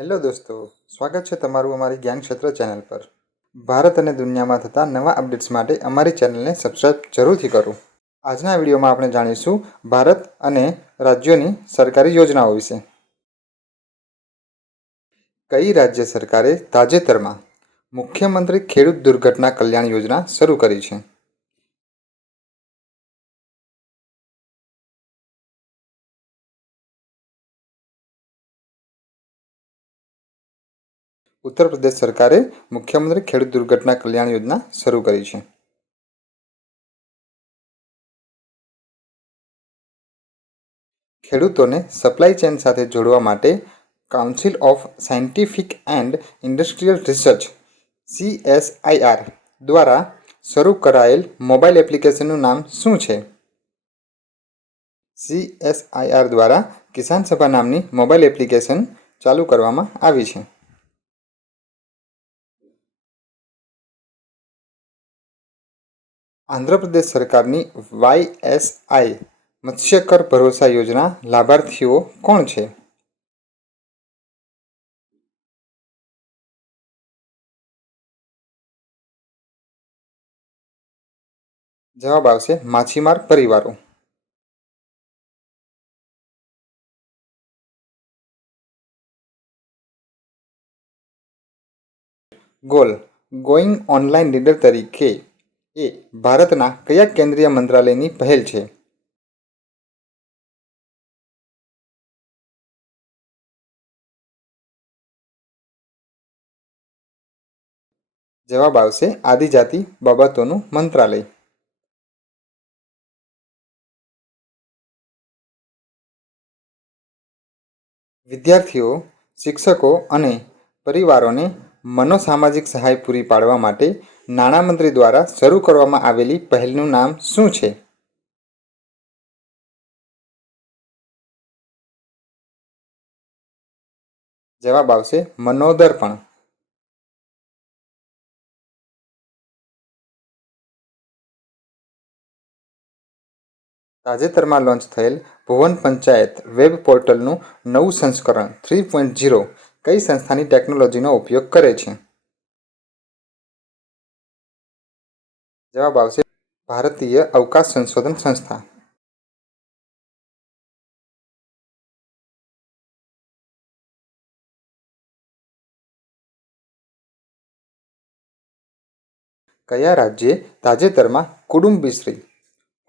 Hello દોસ્તો, સ્વાગત છે તમારું અમારી જ્ઞાન ક્ષેત્ર ચેનલ પર. ભારત અને દુનિયામાં થતા નવા અપડેટ્સ માટે અમારી ચેનલને સબસ્ક્રાઇબ જરૂરથી કરો. આજના વિડીયોમાં આપણે જાણીશું ભારત અને રાજ્યોની સરકારી યોજનાઓ વિશે. કઈ રાજ્ય સરકારે તાજેતરમાં મુખ્યમંત્રી ખેડૂત દુર્ઘટના કલ્યાણ યોજના શરૂ કરી છે? ઉત્તર પ્રદેશ સરકારે મુખ્યમંત્રી ખેડૂત દુર્ઘટના કલ્યાણ યોજના શરૂ કરી છે. ખેડૂતોને સપ્લાય ચેઇન સાથે જોડવા માટે council of scientific and industrial research CSIR દ્વારા શરૂ કરાયેલ મોબાઈલ એપ્લિકેશનનું નામ શું છે? CSIR દ્વારા કિસાન સભા નામની મોબાઈલ એપ્લિકેશન ચાલુ કરવામાં આવી છે. આંધ્રપ્રદેશ સરકારની YSI મત્સ્ય કર ભરોસા યોજના લાભાર્થીઓ કોણ છે? જવાબ આવશે માછીમાર પરિવારો. ગોઈંગ ઓનલાઈન લીડર તરીકે એ ભારતના કયા કેન્દ્રીય મંત્રાલયની પહેલ છે? જવાબ આવશે આદિજાતિ બાબતોનું મંત્રાલય. વિદ્યાર્થીઓ, શિક્ષકો અને પરિવારોને મનોસામાજિક સહાય પૂરી પાડવા માટે નાણામંત્રી દ્વારા શરૂ કરવામાં આવેલી પહેલનું નામ શું છે? જવાબ આવશે મનોદર્પણ. તાજેતરમાં લોન્ચ થયેલ ભુવન પંચાયત વેબ પોર્ટલનું નવું સંસ્કરણ 3.0 કઈ સંસ્થાની ટેકનોલોજીનો ઉપયોગ કરે છે? જવાબ આવશે ભારતીય અવકાશ સંશોધન સંસ્થા. કયા રાજ્યે તાજેતરમાં કુટુંબશ્રી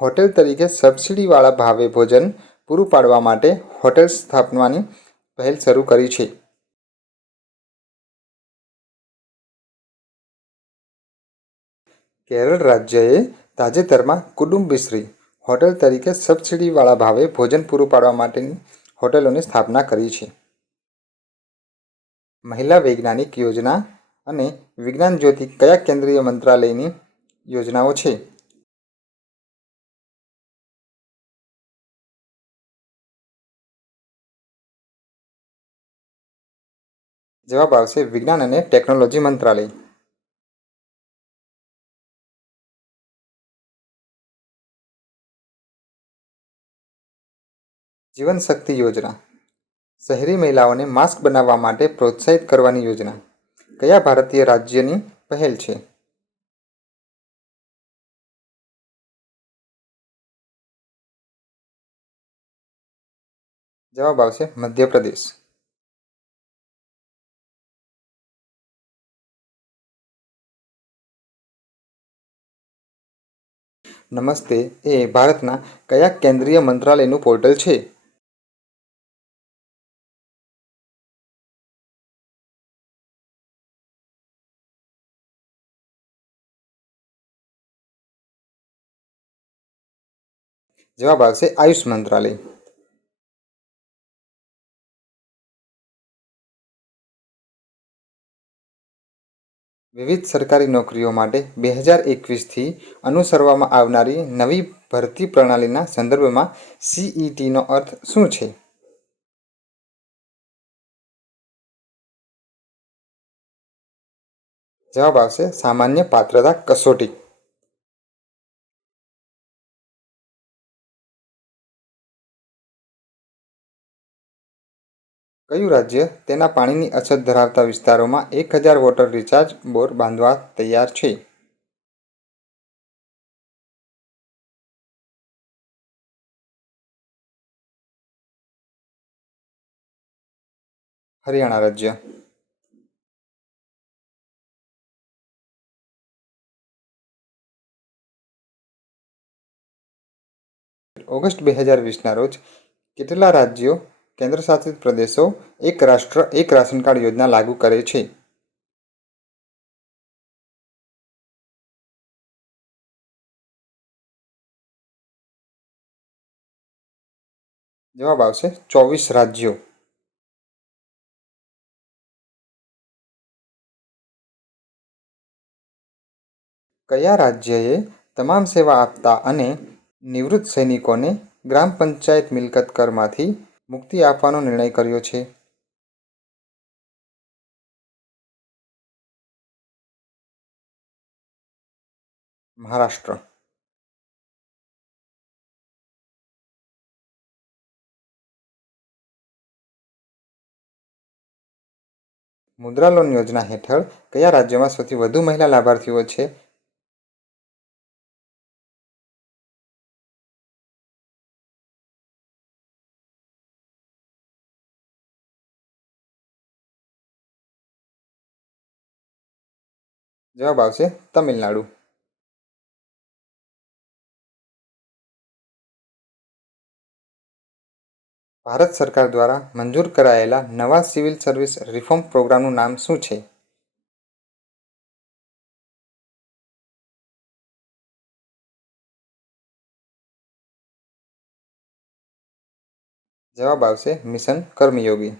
હોટેલ તરીકે સબસિડીવાળા ભાવે ભોજન પૂરું પાડવા માટે હોટેલ સ્થાપવાની પહેલ શરૂ કરી છે? કેરળ રાજ્યએ તાજેતરમાં કુટુંબશ્રી હોટેલ તરીકે સબસિડીવાળા ભાવે ભોજન પૂરું પાડવા માટેની હોટેલોની સ્થાપના કરી છે. મહિલા વૈજ્ઞાનિક યોજના અને વિજ્ઞાન જ્યોતિ કયા કેન્દ્રીય મંત્રાલયની યોજનાઓ છે? જવાબ આવશે વિજ્ઞાન અને ટેકનોલોજી મંત્રાલય. જીવન શક્તિ યોજના શહેરી મહિલાઓને માસ્ક બનાવવા માટે પ્રોત્સાહિત કરવાની યોજના કયા ભારતીય રાજ્યની પહેલ છે? જવાબ આવશે મધ્યપ્રદેશ. નમસ્તે એ ભારતના કયા કેન્દ્રીય મંત્રાલયનું પોર્ટલ છે? જવાબ આવશે આયુષ મંત્રાલય. વિવિધ સરકારી નોકરીઓ માટે 2021થી અનુસરવામાં આવનારી નવી ભરતી પ્રણાલીના સંદર્ભમાં CETનો અર્થ શું છે? જવાબ આવશે સામાન્ય પાત્રતા કસોટી. કયું રાજ્ય તેના પાણીની અછત ધરાવતા વિસ્તારોમાં 1000 વોટર રિચાર્જ બોર બાંધવા તૈયાર છે? હરિયાણા રાજ્ય. ઓગસ્ટ 2020ના રોજ કેટલા રાજ્યો કેન્દ્રશાસિત પ્રદેશો એક રાષ્ટ્ર એક રાશન કાર્ડ યોજના લાગુ કરે છે? જવાબ આવશે 24 રાજ્યો. કયા રાજ્યએ તમામ સેવા આપતા અને નિવૃત્ત સૈનિકોને ગ્રામ પંચાયત મિલકત કરમાંથી મુક્તિ આપવાનો નિર્ણય કર્યો છે? મહારાષ્ટ્ર. મુદ્રા લોન યોજના હેઠળ કયા રાજ્યમાં સૌથી વધુ મહિલા લાભાર્થીઓ છે? જવાબ આવશે તમિલનાડુ. ભારત સરકાર દ્વારા મંજૂર કરાયેલા નવા સિવિલ સર્વિસ રિફોર્મ પ્રોગ્રામનું નામ શું છે? જવાબ આવશે મિશન કર્મયોગી.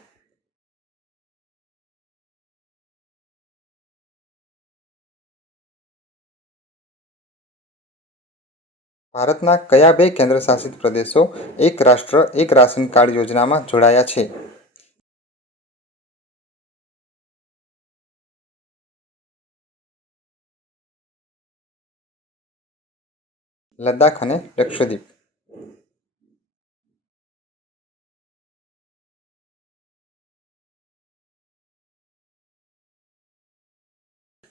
ભારતના કયા બે કેન્દ્રશાસિત પ્રદેશો એક રાષ્ટ્ર એક રાશન કાર્ડ યોજનામાં જોડાયા છે? લદ્દાખ અને લક્ષદ્વીપ.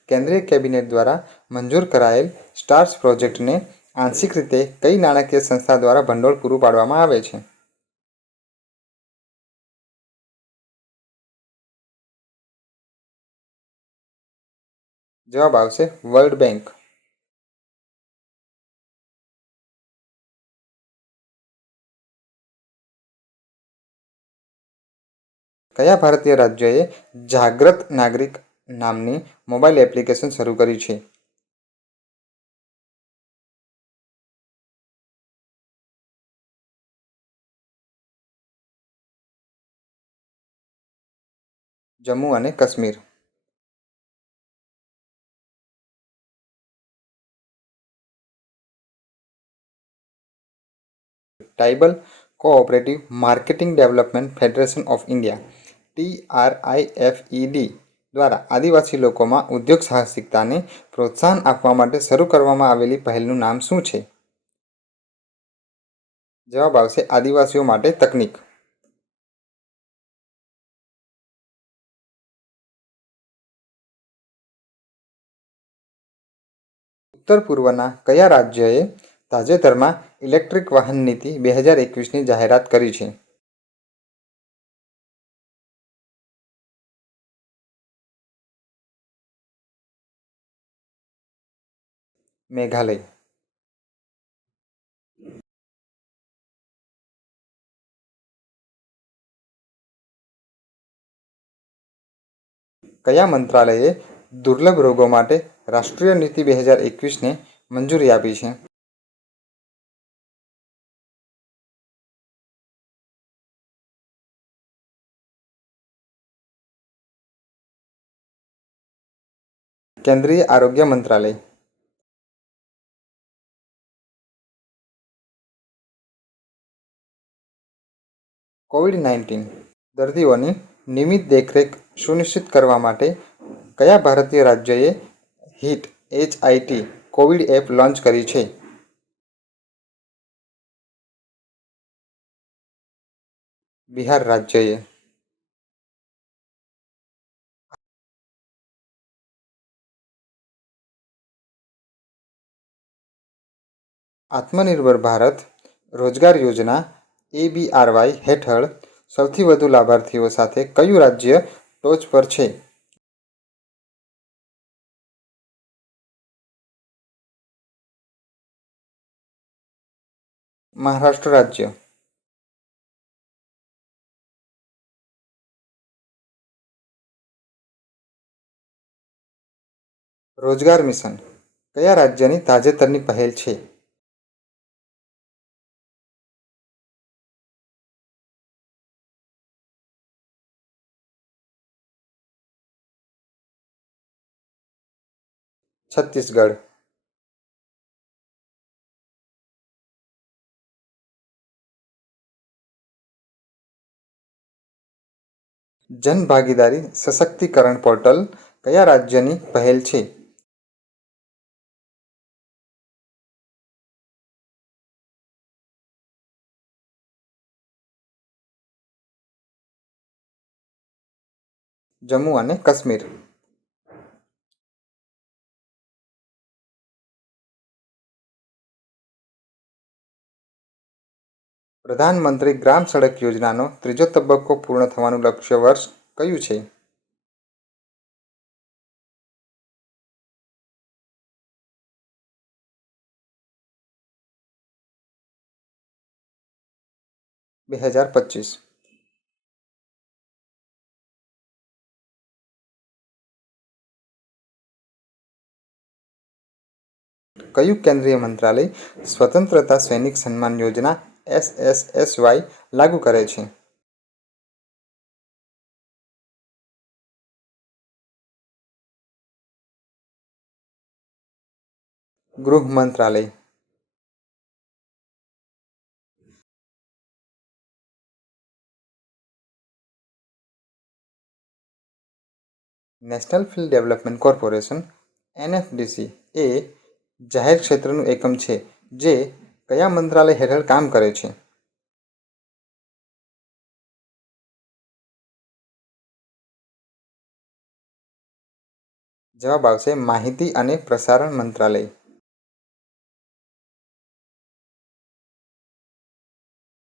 કેન્દ્રીય કેબિનેટ દ્વારા મંજૂર કરાયેલ સ્ટાર્સ પ્રોજેક્ટને આંશિક રીતે કઈ નાણાકીય સંસ્થા દ્વારા ભંડોળ પૂરું પાડવામાં આવે છે? જવાબ આવશે વર્લ્ડ બેંક. કયા ભારતીય રાજ્યએ જાગ્રત નાગરિક નામની મોબાઈલ એપ્લિકેશન શરૂ કરી છે? જમ્મુ અને Kashmir. Tribal cooperative marketing development federation of India TRIFED દ્વારા આદિવાસી લોકોમાં ઉદ્યોગ સાહસિકતાને પ્રોત્સાહન આપવા માટે શરૂ કરવામાં આવેલી પહેલનું નામ શું છે? જવાબ આવશે આદિવાસીઓ માટે તકનીક. ઉત્તર પૂર્વના કયા રાજ્યએ તાજેતરમાં ઇલેક્ટ્રિક વાહન નીતિ 2021ની જાહેરાત કરી છે? મેઘાલય. કયા મંત્રાલયે દુર્લભ રોગો માટે રાષ્ટ્રીય નીતિ 2021ને મંજૂરી આપી છે? કેન્દ્રીય આરોગ્ય મંત્રાલય. COVID-19 દર્દીઓની નિયમિત દેખરેખ સુનિશ્ચિત કરવા માટે કયા ભારતીય રાજ્યએ HIT કોવિડ એપ લોન્ચ કરી છે? બિહાર રાજ્યએ. આત્મનિર્ભર ભારત રોજગાર યોજના ABRY હેઠળ સૌથી વધુ લાભાર્થીઓ સાથે કયું રાજ્ય ટોચ પર છે? મહારાષ્ટ્ર રાજ્ય. રોજગાર મિશન કયા રાજ્યની તાજેતરની પહેલ છે? છત્તીસગઢ. જન ભાગીદારી સશક્તિકરણ પોર્ટલ કયા રાજ્યની પહેલ છે? જમ્મુ અને કાશ્મીર. પ્રધાનમંત્રી ગ્રામ સડક યોજનાનો ત્રીજો તબક્કો પૂર્ણ થવાનું લક્ષ્ય વર્ષ કયું છે? બે હજાર 25. કયું કેન્દ્રીય મંત્રાલય સ્વતંત્રતા સૈનિક સન્માન યોજના SSSY લાગુ કરે છે? ગૃહ મંત્રાલય. National field development corporation NFDC એ જાહેર ક્ષેત્રનું એકમ છે જે કયા મંત્રાલય હેઠળ કામ કરે છે? જવાબ આવશે માહિતી અને પ્રસારણ મંત્રાલય.